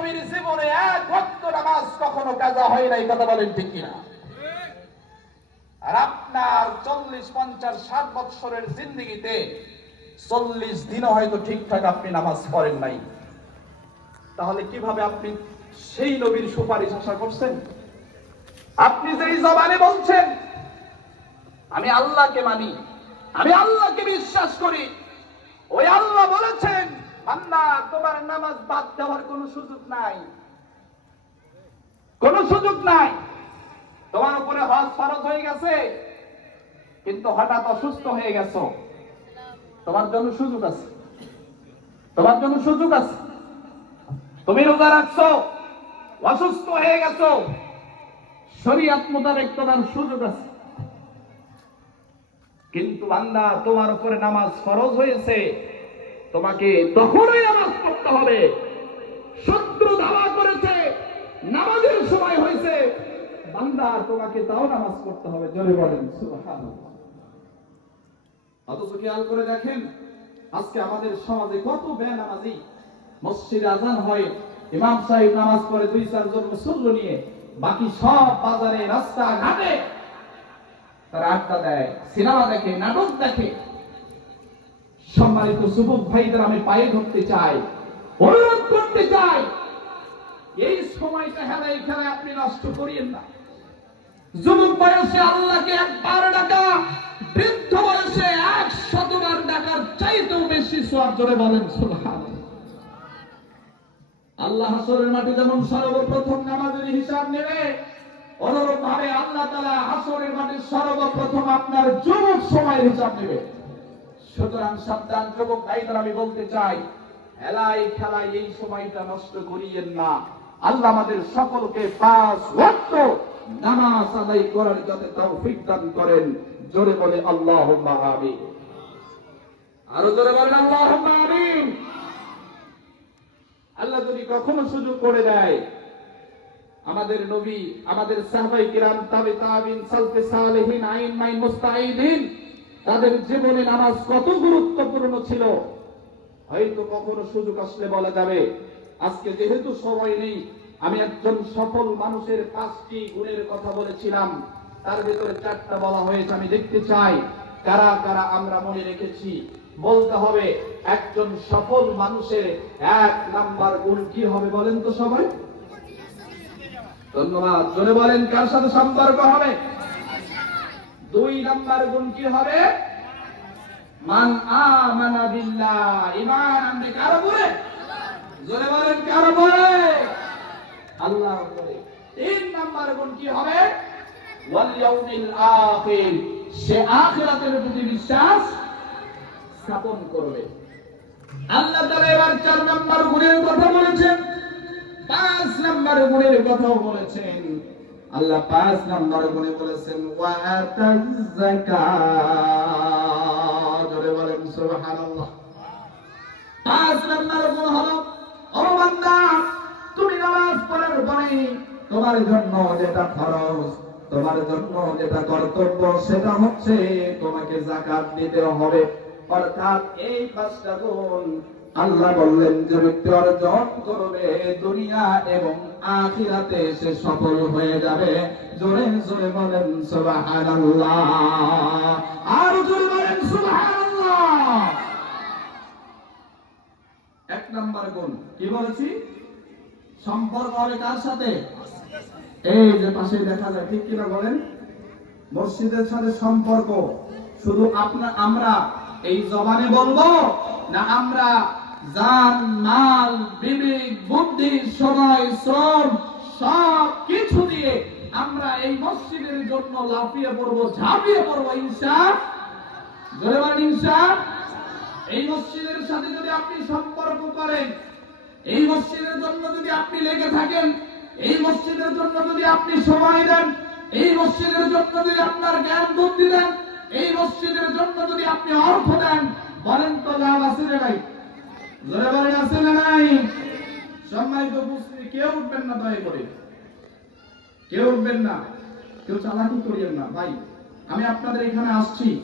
নবীর জীবনে এক ভক্ত নামাজ কখনো কাজা হয় নাই, কথা বলেন ঠিক কিনা? আর আপনার চল্লিশ, পঞ্চাশ, ষাট বৎসরের জিন্দিগিতে চল্লিশ দিনও হয়তো ঠিকঠাক আপনি নামাজ পড়েন নাই। তাহলে কীভাবে আপনি সেই নবীর সুপারিশ আশা করছেন? আপনি যেই জবানে বলছেন, আমি আল্লাহকে মানি, আমি আল্লাহকে বিশ্বাস করি, ওই আল্লাহ তোমার নামাজ বাদ দেওয়ার কোনো সুযোগ নাই। কোন সুযোগ নাই। তোমার উপরে হজ ফরজ হয়ে গেছে, কিন্তু হঠাৎ অসুস্থ হয়ে গেছো। তোমার জন্য সুযোগ আছে। তোমার জন্য সুযোগ আছে। তুমি রোজা রাখছো, অসুস্থ হয়ে গেছো। শরীয়ত মোতাবেক তোমার সুযোগ আছে। কিন্তু বান্দা, তোমার উপরে নামাজ ফরজ হয়েছে তোমাকে তখনই নামাজ পড়তে হবে। শত্রু দাওয়া করেছে, নামাজের সময় হয়েছে। বান্দা, তোমাকে তাও নামাজ পড়তে হবে, জোরে বলেন অথচ খেয়াল করে দেখেন, আজকে আমাদের সমাজে কত বেনামাজি। মসজিদে আজান হয়, ইমাম সাহেব নামাজ পড়ে দুই চারজন মুসল্লি নিয়ে, বাকি সব বাজারে রাস্তা ঘাটে তারা আড্ডা দেয়, সিনেমা দেখে, নাটক দেখে। সম্মানিত যুবক ভাইদের, আমি পায়ে ধরতে চাই, অনুরোধ করতে চাই, এই সময়টা হেলাই খেলায় আপনি নষ্ট করিয়েন না। যুবক বয়সে আল্লাহকে একবার ডাকা, বৃদ্ধ বয়সে এক শতবার ডাকার চাইতেও বেশি সোয়াব জোরে বলেন সুবহান আল্লাহ হাসরের মাটি যেমন সর্বপ্রথম নামাজের হিসাব নেবে অনুরূপ ভাবে আল্লাহ তালা হাসরের মাটি সর্বপ্রথম আপনার যুবক সময়ের হিসাব নেবে। সুতরাং সাবধান, যুবক ভাইদের আমি বলতে চাই খেলায় খেলায় এই সময়টা নষ্ট করিয়েন না। আল্লাহ আমাদের সকলকে পাঁচ ওয়াক্ত নামাজ আদায় করার যাতে তৌফিক দান করেন। জোরে বলে আল্লাহ আমিন। আরও জোরে বলেন আল্লাহ আমিন। আল্লাহ যদি কখনো সুযোগ করে দেয়, আমাদের নবী, আমাদের সাহবাই কিরাম, তাবে তাবিন, সালফে সালেহিন, আইন মাইন, মুস্তাহিদিন তাদের জীবনে নামাজ কত গুরুত্বপূর্ণ ছিল? হয়তো কখনো সুযোগ আসলে বলা যাবে। আজকে যেহেতু সময় নেই, আমি একজন সফল মানুষের পাঁচটি গুণের কথা বলেছিলাম। তার ভিতরে চারটা বলা হয়েছে, আমি দেখতে চাই। কারা কারা আমরা মনে রেখেছি? বলতে হবে, একজন সফল মানুষের এক নাম্বার গুণ কি হবে বলেন তো সবাই? ধন্যবাদ। জোরে বলেন, কার সাথে সম্পর্ক হবে? দুই নাম্বার গুণ কি হবে? মান আমানা বিল্লাহ। ঈমান কার জোরে বলেন, কার আল্লাহর তিন নাম্বার গুণ কি হবে? ওয়াল ইয়াউমিল আখির। সে আখিরাতের প্রতি বিশ্বাস স্থাপন করবে। আল্লাহ তাআলা এবার চার নাম্বার গুণের কথা বলেছেন, পাঁচ নাম্বার গুণের কথাও বলেছেন। আল্লাহ পাঁচ নাম্বার গুণে বলেছেন তোমার জন্য যেটা ফরজ, তোমার জন্য যেটা কর্তব্য, সেটা হচ্ছে তোমাকে জাকাত দিতে হবে। অর্থাৎ এই পাঁচটা গুণ আল্লাহ বললেন যে ব্যক্তি অর্জন করবে দুনিয়া এবং আখিরাতে সে সফল হয়ে যাবে। জোরে জোরে বলেন, সুবহানাল্লাহ। আর জোরে বলেন, সুবহানাল্লাহ। এক নাম্বার গুণ, কি বলেছি? সম্পর্ক হবে কার সাথে? এই যে পাশে দেখা যায়, ঠিক কিনা বলেন? মসজিদের সাথে সম্পর্ক, শুধু আপনার আমরা এই জবানে বলব না আমরা জান মাল বিবেক বুদ্ধি, সময়, শ্রম, সব কিছু দিয়ে আমরা এই মসজিদের জন্য লাফিয়ে পড়ব, ঝাঁপিয়ে পড়ব ইনসা এই মসজিদের সাথে যদি আপনি সম্পর্ক করেন, এই মসজিদের জন্য যদি আপনি লেগে থাকেন, এই মসজিদের জন্য যদি আপনি সময় দেন, এই মসজিদের জন্য যদি আপনার জ্ঞান বুদ্ধি দেন, এই মসজিদের জন্য যদি আপনি অর্থ দেন, বলেন তো লাভ আছে রে ভাই? জোরে বলেন, আছে না নাই? সম্মানিত উপস্থিতি, কেউ উঠবেন না দয়া করে। কেউ উঠবেন না। কেউ চালাকি করিয়েন না। ভাই, আমি আপনাদের এখানে আসছি।